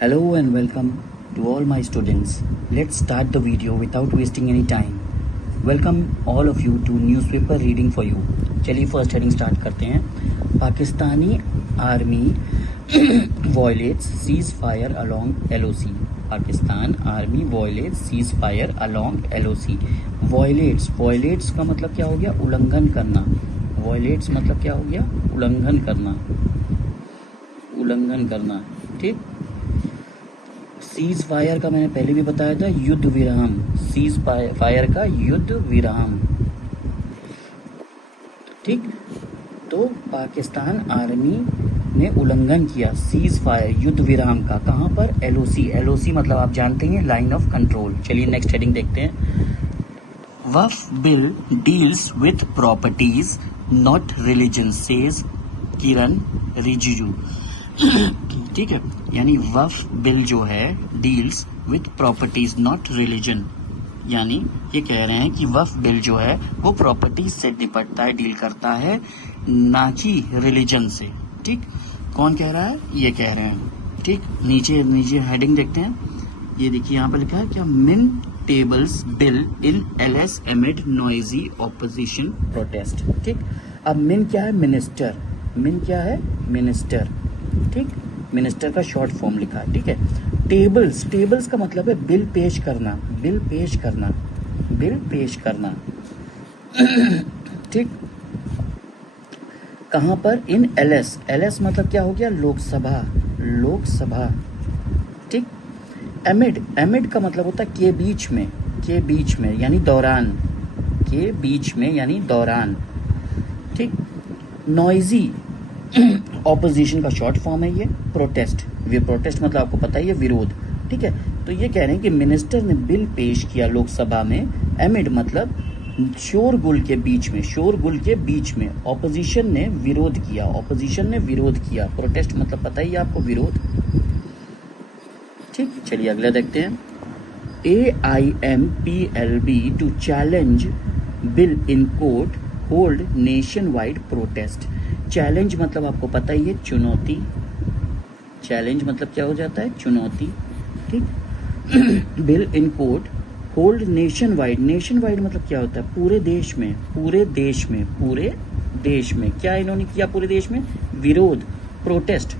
Hello and welcome to all my students. Let's start the video without wasting any time. Welcome all of you to newspaper reading for you. चलिए first heading start करते हैं. Pakistani army violates ceasefire along LOC. Pakistan army violates ceasefire along LOC. Violates का मतलब क्या हो गया? उल्लंघन करना. Violates मतलब क्या हो गया? उल्लंघन करना. ठीक. सीज फायर का मैंने पहले भी बताया था, युद्ध विराम. सीज फायर का युद्ध विराम. ठीक. तो पाकिस्तान आर्मी ने उल्लंघन किया सीज फायर युद्ध विराम का. कहां पर? एलओसी मतलब आप जानते हैं, लाइन ऑफ कंट्रोल. चलिए नेक्स्ट हेडिंग देखते हैं. Waqf bill deals with properties not religion, says Kiran Rijiju. ठीक है, यानी वफ बिल जो है deals with properties not religion, यानी ये कह रहे हैं कि वफ बिल जो है वो प्रॉपर्टीज से निपटता है, डील करता है, ना कि रिलीजन से. ठीक. कौन कह रहा है? ये कह रहे हैं. ठीक. नीचे हेडिंग देखते हैं. ये देखिए यहाँ पर लिखा है क्या? मिन टेबल्स बिल इन LS एमिड नॉइजी ऑपोजिशन प्रोटेस्ट. ठीक. अब मिन क्या है? मिनिस्टर. मिन क्या है? मिनिस्टर. ठीक. मिनिस्टर का शॉर्ट फॉर्म लिखा है. ठीक है. टेबल्स का मतलब है बिल पेश करना. ठीक. कहां पर? इन LS मतलब क्या हो गया? लोकसभा. ठीक. एमिड का मतलब होता है के बीच में यानी दौरान. ठीक. नॉइजी ऑपोजिशन का शॉर्ट फॉर्म है ये. प्रोटेस्ट मतलब आपको पता ही है, विरोध. ठीक है. तो ये कह रहे हैं कि मिनिस्टर ने बिल पेश किया लोकसभा में. एमिड मतलब शोरगुल के बीच में. ऑपोजिशन ने विरोध किया. प्रोटेस्ट मतलब पता ही है आपको, विरोध. ठीक. चलिए अगला देखते हैं. AIMPLB to challenge bill in court hold nationwide protest. Challenge मतलब आपको पता ही है, चुनौती. चैलेंज मतलब क्या हो जाता है? चुनौती. ठीक. Bill in court hold nation wide मतलब क्या होता है? पूरे देश में. क्या इन्होंने किया पूरे देश में? विरोध. प्रोटेस्ट,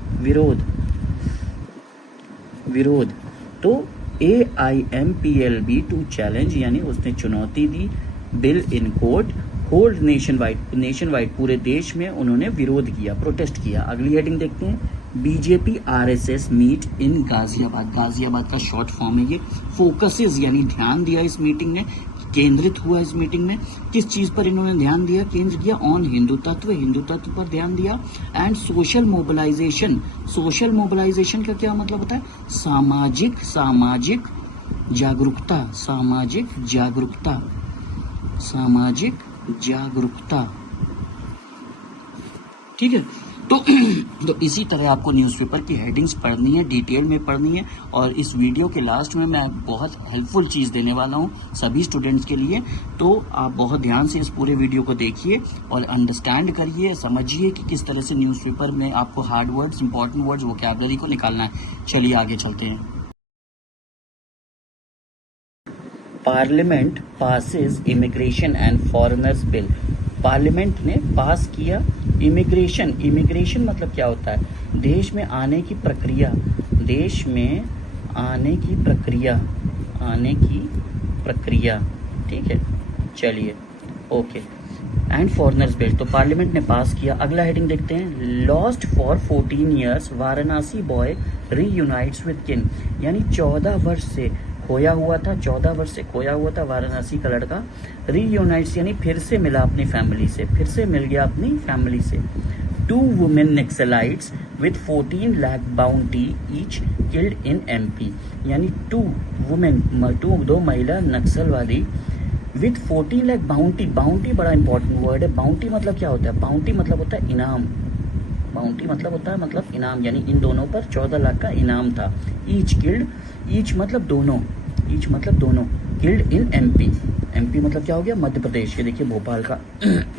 विरोध. तो AIMPLB टू चैलेंज यानी उसने चुनौती दी. Bill in court hold nationwide पूरे देश में उन्होंने विरोध किया, प्रोटेस्ट किया. अगली हेडिंग देखते हैं. BJP RSS meet in Ghaziabad का शॉर्ट फॉर्म है ये. फोकसेस यानी ध्यान दिया इस मीटिंग में, केंद्रित हुआ इस मीटिंग में. किस चीज पर इन्होंने ध्यान दिया, केंद्र किया? ऑन हिंदू तत्व पर ध्यान दिया. एंड सोशल मोबिलाइजेशन का क्या मतलब होता है? सामाजिक जागरूकता. ठीक है. तो इसी तरह आपको न्यूज़पेपर की हेडिंग्स पढ़नी है, डिटेल में पढ़नी है. और इस वीडियो के लास्ट में मैं बहुत हेल्पफुल चीज़ देने वाला हूँ सभी स्टूडेंट्स के लिए. तो आप बहुत ध्यान से इस पूरे वीडियो को देखिए और अंडरस्टैंड करिए, समझिए कि किस तरह से न्यूज़पेपर में आपको hard words, important words, vocabulary को निकालना है. चलिए आगे चलते हैं. Parliament passes immigration and foreigners bill. Parliament ने पास किया इमिग्रेशन मतलब क्या होता है? देश में आने की प्रक्रिया. ठीक है. चलिए ओके. एंड फॉरेनर्स बिल तो पार्लियामेंट ने पास किया. अगला हेडिंग देखते हैं. Lost for 14 years Varanasi boy reunites with kin, यानी 14 वर्ष से खोया हुआ था वाराणसी का लड़का. रीयूनाइट्स यानी फिर से मिला अपनी फैमिली से, मिल गया अपनी फैमिली से. 2 women Naxalites with 14 lakh bounty each killed in MP, यानी 2 महिला नक्सलवादी विद 14 लाख बाउंटी बड़ा इंपॉर्टेंट वर्ड है. बाउंटी मतलब क्या होता है? बाउंटी मतलब होता है इनाम. इनाम, यानी इन दोनों पर 14 लाख का इनाम था. ईच मतलब दोनों. किल्ड इन MP मतलब क्या हो गया? मध्य प्रदेश. ये देखिए भोपाल का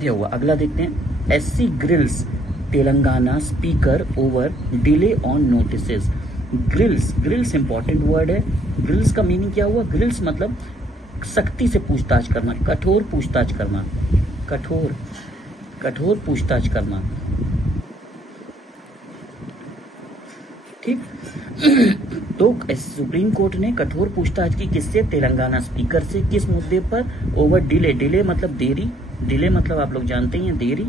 ये हुआ. अगला देखते हैं. SC grills Telangana speaker over delay on notices. Grills, grills important word है। ग्रिल्स का मीनिंग क्या हुआ? ग्रिल्स मतलब सख्ती से पूछताछ करना, कठोर पूछताछ करना, कठोर पूछताछ करना, ठीक। तो सुप्रीम कोर्ट ने कठोर पूछताछ की किससे? तेलंगाना स्पीकर से। किस मुद्दे पर? ओवर डिले, डिले मतलब देरी, डिले मतलब आप लोग जानते हैं देरी,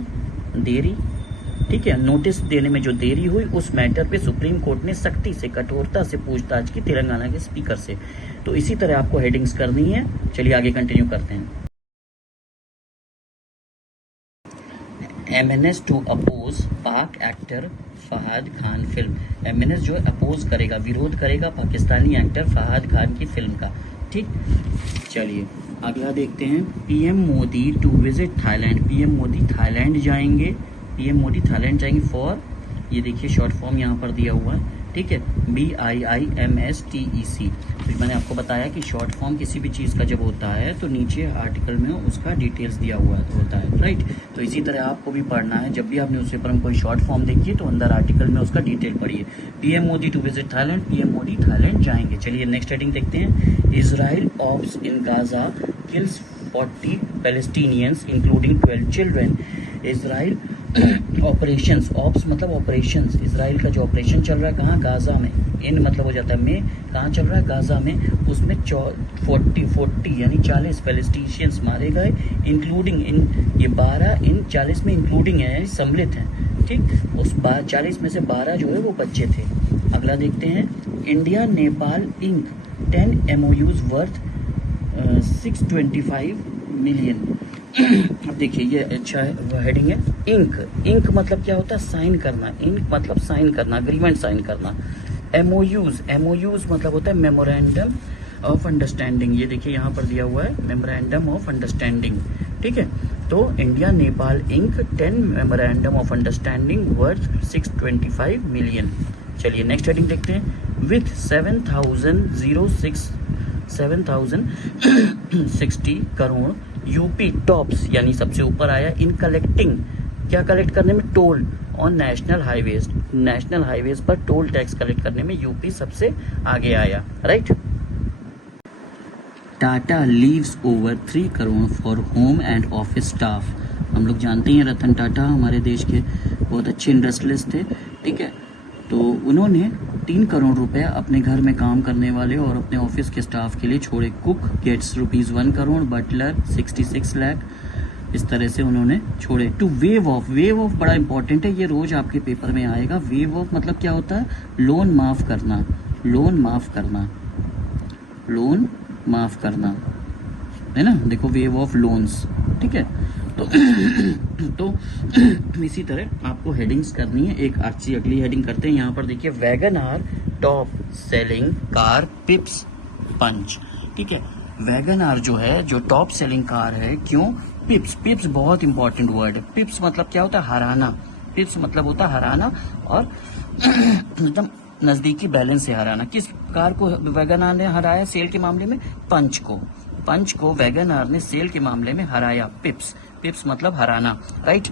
ठीक है, नोटिस देने में जो देरी हुई उस मैटर पे सुप्रीम कोर्ट ने सख्ती से, कठोरता से पूछताछ की तेलंगाना के स्पीकर से। तो इसी तरह आपको हेडिंग्स करनी है। चलिए आगे कंटिन्यू करते हैं। MNS to oppose Pak actor Fahad Khan film. MNS जो अपोज करेगा, विरोध करेगा पाकिस्तानी एक्टर फहाद खान की फिल्म का, ठीक। चलिए अगला देखते हैं। PM Modi to visit Thailand. PM Modi Thailand जाएंगे, PM मोदी थाईलैंड जाएंगे फॉर, ये देखिए शॉर्ट फॉर्म यहाँ पर दिया हुआ है, ठीक है, BIIMSTEC। तो मैंने आपको बताया कि शॉर्ट फॉर्म किसी भी चीज़ का जब होता है तो नीचे आर्टिकल में उसका डिटेल्स दिया हुआ होता है, राइट। तो इसी तरह आपको भी पढ़ना है, जब भी आप न्यूज़पेपर में कोई शॉर्ट फॉर्म देखिए तो अंदर आर्टिकल में उसका डिटेल पढ़िए। PM Modi to visit Thailand, PM Modi Thailand जाएंगे। चलिए नेक्स्ट हेडिंग देखते हैं। Israel ops in Gaza kills 40 Palestinians including 12 children. Israel operations, ops मतलब ऑपरेशंस, इजराइल का जो ऑपरेशन चल रहा है कहाँ? गाजा में। इन मतलब हो जाता है में, कहाँ चल रहा है? गाजा में। उसमें 40 यानी 40 पैलेस्टीनियंस मारे गए, इंक्लूडिंग इन, ये 12 इन 40 में इंक्लूडिंग है, सम्मिलित हैं, ठीक। उस 40 में से 12 जो है वो बच्चे थे। अगला देखते हैं। India Nepal ink 10 MOUs worth 625 million. अब देखिए ये अच्छा है, हेडिंग है इंक। इंक मतलब क्या होता है? साइन करना। इंक मतलब साइन करना, अग्रीमेंट साइन करना। MOUs मतलब होता है मेमोरेंडम ऑफ अंडरस्टैंडिंग। ये देखिए यहाँ पर दिया हुआ है मेमोरेंडम ऑफ अंडरस्टैंडिंग, ठीक है। तो India Nepal ink 10 memorandum of understanding worth 625 million. चलिए नेक्स्ट हेडिंग देखते हैं। विथ 7,060 करोड़ यूपी टॉप्स यानी सबसे ऊपर आया इन कलेक्टिंग, क्या कलेक्ट करने में? Toll on national highways. National highways पर टोल टैक्स कलेक्ट करने में यूपी सबसे आगे आया, right. Tata leaves over 3 crore for home and office staff. हम लोग जानते हैं रतन टाटा हमारे देश के बहुत अच्छे इंडस्ट्रियलिस्ट थे, ठीक है। तो उन्होंने 3 करोड़ रुपए अपने घर में काम करने वाले और अपने ऑफिस के स्टाफ के लिए छोड़े। Cook gets ₹1 crore, butler 66 lakh, इस तरह से उन्होंने छोड़े। To wave off, wave off बड़ा इंपॉर्टेंट है, ये रोज आपके पेपर में आएगा। वेव ऑफ मतलब क्या होता है? लोन माफ करना, लोन माफ करना, लोन माफ करना, है ना। देखो वेव ऑफ लोन्स, ठीक है। तो इसी तरह आपको हेडिंग्स करनी है। एक अच्छी अगली हेडिंग करते हैं। यहाँ पर देखिए Wagon R top selling car beats Punch, ठीक है। वैगन आर जो है, जो टॉप सेलिंग कार है, क्यों? पिप्स, पिप्स बहुत इंपॉर्टेंट वर्ड है। पिप्स मतलब क्या होता है? हराना। पिप्स मतलब होता है हराना और एकदम नजदीकी बैलेंस से हराना। किस कार को वैगन आर ने हराया सेल के मामले में? पंच को। पंच को वैगन आर ने सेल के मामले में हराया। पिप्स, पिप्स मतलब हराना, राइट।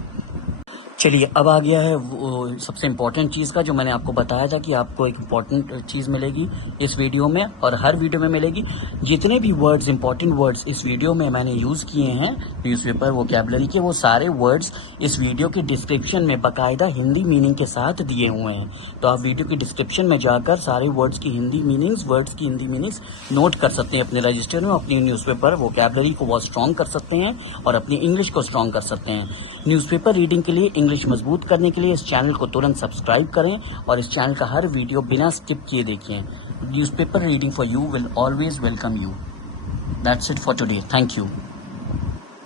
चलिए अब आ गया है वो सबसे इम्पोर्टेंट चीज़ का, जो मैंने आपको बताया था कि आपको एक इम्पोर्टेंट चीज़ मिलेगी इस वीडियो में और हर वीडियो में मिलेगी। जितने भी वर्ड्स, इम्पोर्टेंट वर्ड्स इस वीडियो में मैंने यूज़ किए हैं न्यूज़पेपर वोकैबुलरी के, वो सारे वर्ड्स इस वीडियो के डिस्क्रिप्शन में बाकायदा हिंदी मीनिंग के साथ दिए हुए हैं। तो आप वीडियो के डिस्क्रिप्शन में जाकर सारे वर्ड्स की हिंदी मीनिंग्स, वर्ड्स की हिंदी मीनिंग्स नोट कर सकते हैं अपने रजिस्टर में। अपनी न्यूज़पेपर वोकैबुलरी को बहुत स्ट्रॉन्ग कर सकते हैं और अपनी इंग्लिश को स्ट्रॉन्ग कर सकते हैं। न्यूज़पेपर रीडिंग के लिए, इंग्लिश मजबूत करने के लिए इस चैनल को तुरंत सब्सक्राइब करें और इस चैनल का हर वीडियो बिना स्किप किए देखिए। Newspaper reading for you will always welcome you. That's it for today. Thank you.